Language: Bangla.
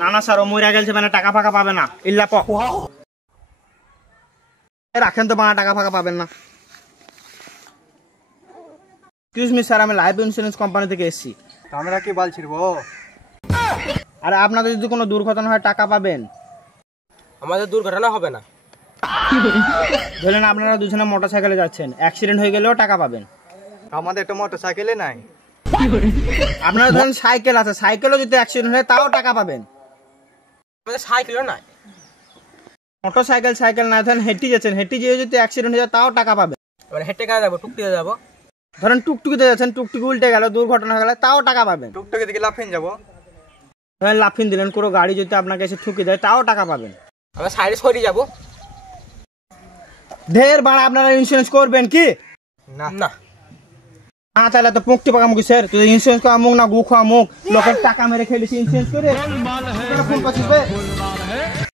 না না স্যার ও মরে গেছে মানে টাকা ফাঁকা পাবে না ইল্লা রাখেন তো বানা টাকা ফাঁকা পাবেন না। এক্সকিউজ মি স্যার, আমি লাইফ ইন্স্যুরেন্স কোম্পানি থেকে এসেছি। আমরা কি বলছি গো? আর আপনাদের যদি কোনো দুর্ঘটনা হয় টাকা পাবেন। আমাদের দুর্ঘটনা হবে না। ধরেন আপনারা দুজনে মোটরসাইকেলে যাচ্ছেন, অ্যাক্সিডেন্ট হয়ে গেলেও টাকা পাবেন। আমাদের একটা মোটরসাইকেলে নাই। আপনারা ধরেন সাইকেল আছে, সাইকেলও যদি অ্যাক্সিডেন্ট হয় তাও টাকা পাবেন। আমাদের সাইকেলও নাই। মোটরসাইকেল সাইকেল না, ধরেন হেঁটে যাচ্ছেন, হেঁটে যেয়ে যদি অ্যাক্সিডেন্ট হয়ে যায় তাও টাকা পাবেন। মানে হেঁটে কেন যাবো? টুকটিতে যাবো। ধরেন টুকটুকিতে যাচ্ছেন, টুকটুকি উল্টে গেল, দুর্ঘটনা হয়ে গেলে তাও টাকা পাবেন। টুকটুকি দিকে লাফিন যাবো। ধরেন লাফিন দিলেন, কোনো গাড়ি যদি আপনাকে এসে ঠুকে দেয় তাও টাকা পাবেন। আমরা সাইডে সরিয়ে যাবো। ঢের বাড়া আপনারা ইন্স্যুরেন্স করবেন কি না না না? তাহলে তো পুঁকটি পাকা মুখি স্যার, তুই ইন্স্যুরেন্স করা মুখ না গু খাওয়া মুখ, লোকের টাকা মেরে খেলিস ইন্স্যুরেন্স করে ফোন করছিস।